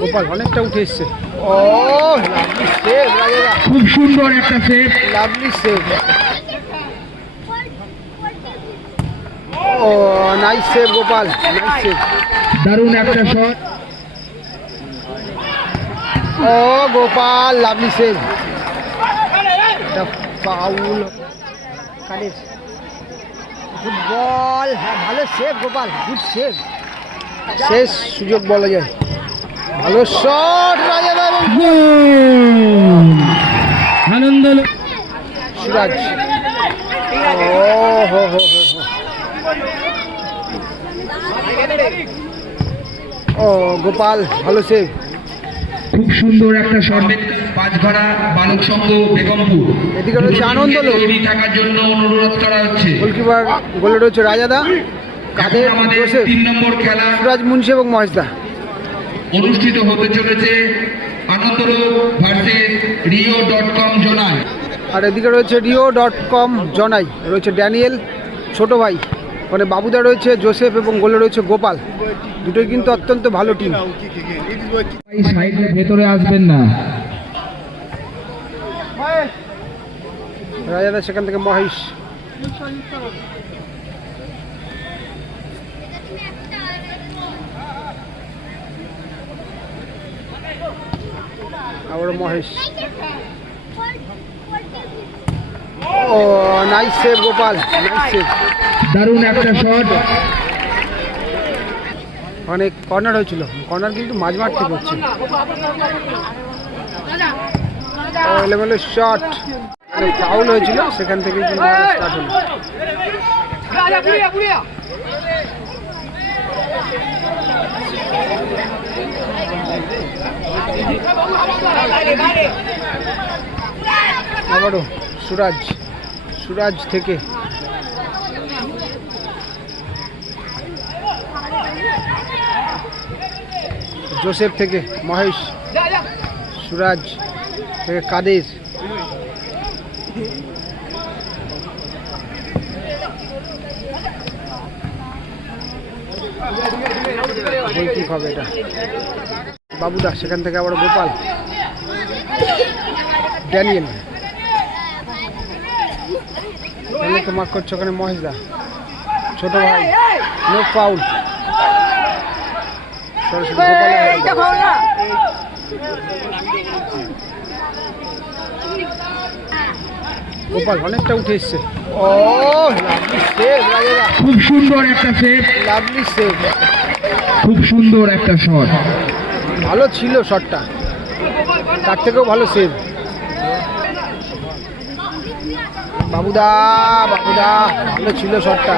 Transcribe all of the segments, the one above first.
গোপাল অনেকটা উঠে এসছে। ও লাভলি সেভ রাজেরা খুব সুন্দর একটা সেভ লাভলি সেভ ও nice save Gopal. Nice save দারুণ একটা শট ও গোপাল লাভলি সেভ হ্যাঁ ভালো সেভ গোপাল। গুড সেভ শেষ সুযোগ বলা যায়। ভালো শট রাজা এবং আনন্দ সুরাজ ও হো হো হো হো। ও গোপাল ভালো সেভ খুব সুন্দর একটা শট পাঁচঘড়া বালক সংঘ বেগমপুর। এদিকে রয়েছে আনন্দ লোক। থাকার জন্য অনুরোধ করা হচ্ছে। গোলকিপার গোলে রয়েছে রাজাদা। কাদের আমাদের তিন নম্বর খেলা। সুরাজ মুন্সি এবং মহেশদা। অনুষ্ঠিত হতে চলেছে Anandalok versus Rio dot com জোনায় আর এদিকে রয়েছে রিও ডট কম জনাই রয়েছে ড্যানিয়েল ছোট ভাই মানে বাবুদা রয়েছে জোসেফ এবং গোলে রয়েছে গোপাল। দুটোই কিন্তু অত্যন্ত ভালো টিম সাইডে ভেতরে আসবেন না। রাজাদা সেখান থেকে মহেশ। আবার মহেশ ও nice save Gopal nice save দারুণ একটা শট অনেক কর্নার হয়েছিল। কর্নার কিন্তু মাঝমাঠ থেকে হচ্ছে। এলেমেলে শট ফাউল হয়েছিল সেখান থেকে কিন্তু স্টার্ট হলো। আবারও সুরাজ সুরাজ থেকে। জোসেফ থেকে মহেশ সুরাজ থেকে কাদের? গোল কিক হবে এটা। বাবুদা সেখান থেকে আবার গোপাল। ড্যানিয়েল। তাহলে তো মার্ক করছে ওখানে মহেশদা ছোট ভাই নো ফাউল। সরাসরি গোপাল অনেকটা উঠে এসছে। ও লাভলি সেভ খুব সুন্দর একটা সেভ লাভলি সেভ খুব সুন্দর একটা শট ভালো ছিল শটটা। তার থেকেও ভালো সেভ বাবুদা বাবুদা ভালো ছিল শটটা।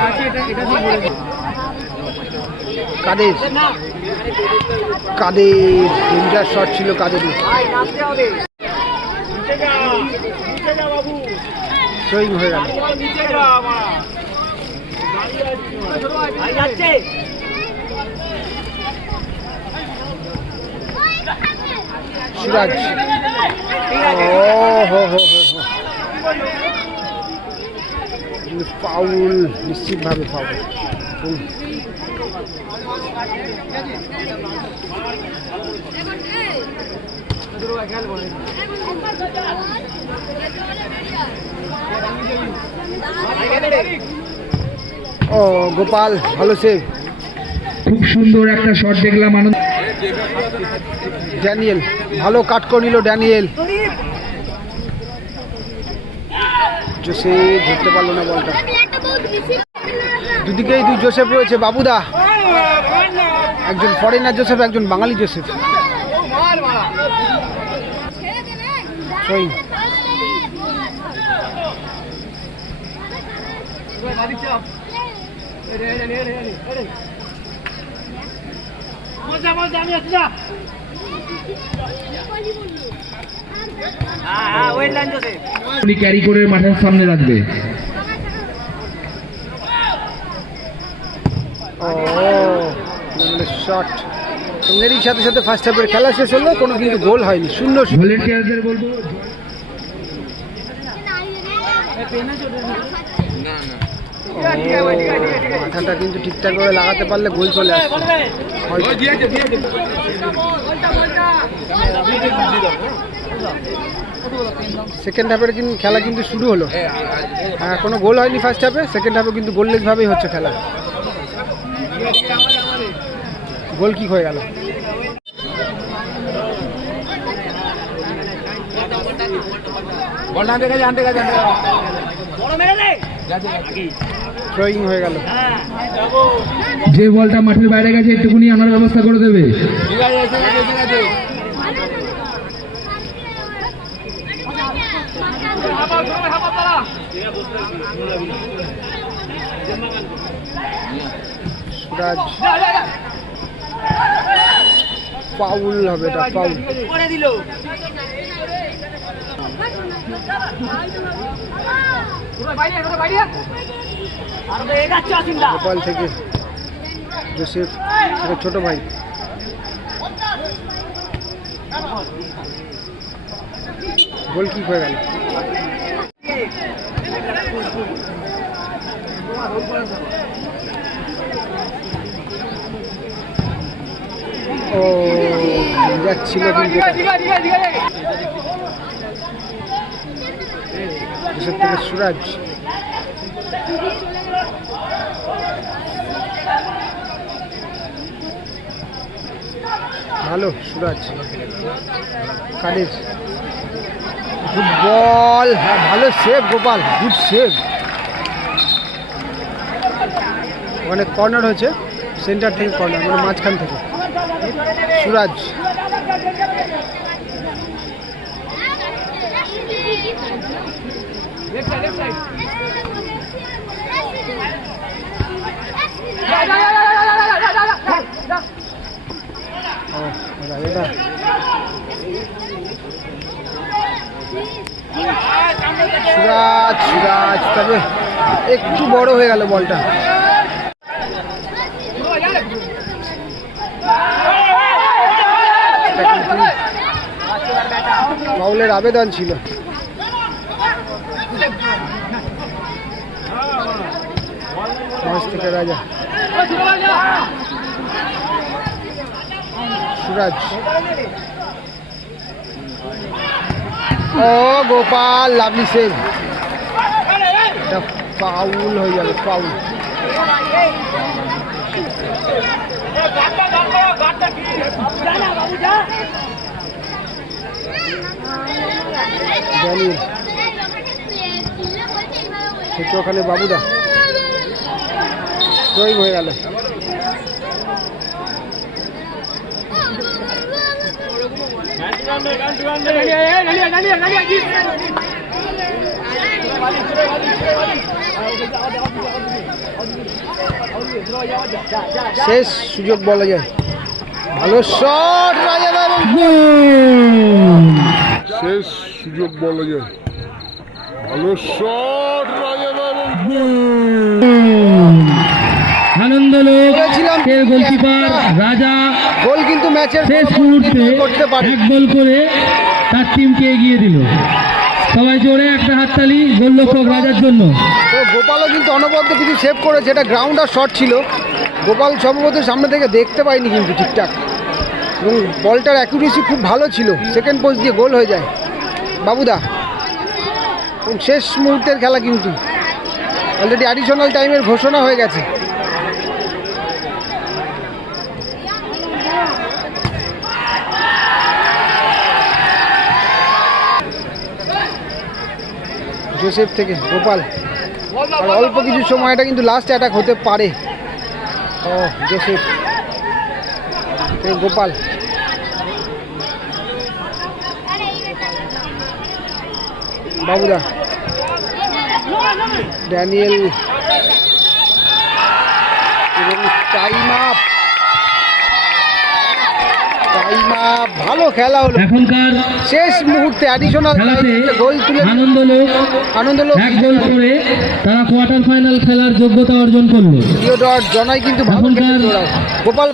কাদের কাদের ডেঞ্জার শট ছিল কাদের সুইং হয়ে গেল। সুরাজ ও হো হো হো হো। ফাউল নিশ্চিতভাবে হুম। ও গোপাল ভালো সে খুব সুন্দর একটা শট দেখলাম আনন্দ ড্যানিয়েল ভালো কাট করে নিল ড্যানিয়েল জোসেফ ধরতে পারল না বলটা দুদিকেই দুই জোসেফ রয়েছে বাবুদা একজন ফরেনার জোসেফ একজন বাঙালি জোসেফ Swing. উনি ক্যারি করে মাঠের সামনে রাখবে। শট এরই সাথে সাথে ফার্স্ট হাফের খেলা শেষ হলো কোনো কিন্তু গোল হয়নি। শূন্য। ভলেন্টিয়ারদের বলব। ও মাথাটা কিন্তু ঠিকঠাক করে লাগাতে পারলে গোল চলে সেকেন্ড হাফের কিন্তু খেলা কিন্তু শুরু হলো। হ্যাঁ কোনো গোল হয়নি ফার্স্ট হাফে সেকেন্ড হাফে কিন্তু গোললেসভাবেই হচ্ছে খেলা। গোল কি হয়ে গেল। থ্রোয়িং হয়ে গেল যে বলটা মাঠের বাইরে গেছে একটুকুনি আনার ব্যবস্থা করে দেবে সুরাজ পাউল হবে এটা পাউল গোপাল থেকে জোসেফ ছোট ভাই। গোল কি হয়ে গেল। ও যাচ্ছিল কিন্তু। থেকে সুরাজ। ভালো, সুরাজ। কাদের? গুড বল হ্যাঁ ভালো সেভ গোপাল গুড সেভ মানে কর্নার হয়েছে সেন্টার থেকে কর্নার মানে মাঝখান থেকে। সুরাজ। ও রাজাদা সুরাজ সুরাজ তবে একটু বড় হয়ে গেল বলটা। ফাউলের আবেদন ছিল। রাজা। সুরাজ। ও গোপাল লাভলি সেভ এটা ফাউল হয়ে যাবে ফাউল জানি থেকে ওখানে বাবুদা। ড্রয়িং হয়ে গেল। শেষ সুযোগ বলা যায়। ভালো শট রাজা এবং শেষ সুযোগ বলা যায়। ভালো শট রাজা আনন্দ লোক গোলকিপার রাজা গোল কিন্তু ম্যাচের শেষ মুহূর্তে করতে পারে এক গোল করে তার টিমকে এগিয়ে দিল। সবাই জোরে একটা হাততালি গোলরক্ষক রাজার জন্য। তো গোপালও কিন্তু অনবদ্য কিছু সেভ করেছে। এটা গ্রাউন্ড আর শট ছিল। গোপাল সম্ভবত সামনে থেকে দেখতে পাইনি কিন্তু ঠিকঠাক। এবং বলটার অ্যাকুরেসি খুব ভালো ছিল। সেকেন্ড পোস্ট দিয়ে গোল হয়ে যায়। বাবুদা। এবং শেষ মুহূর্তের খেলা কিন্তু। অলরেডি অ্যাডিশনাল টাইমের ঘোষণা হয়ে গেছে। জোসেফ থেকে গোপাল। আর অল্প কিছু সময় এটা কিন্তু লাস্ট অ্যাটাক হতে পারে। ও, জোসেফ। গোপাল। বাবুদা। ড্যানিয়েল। Time up. টাইম ভালো খেলা হলো। এখনকার শেষ মুহূর্তে অ্যাডিশনাল গোল তুলে আনন্দ লোক আনন্দ লোক। এক গোল করে তারা কোয়ার্টার ফাইনাল খেলার যোগ্যতা অর্জন করল। ডট জনাই কিন্তু ভালো এখনকার- গোপাল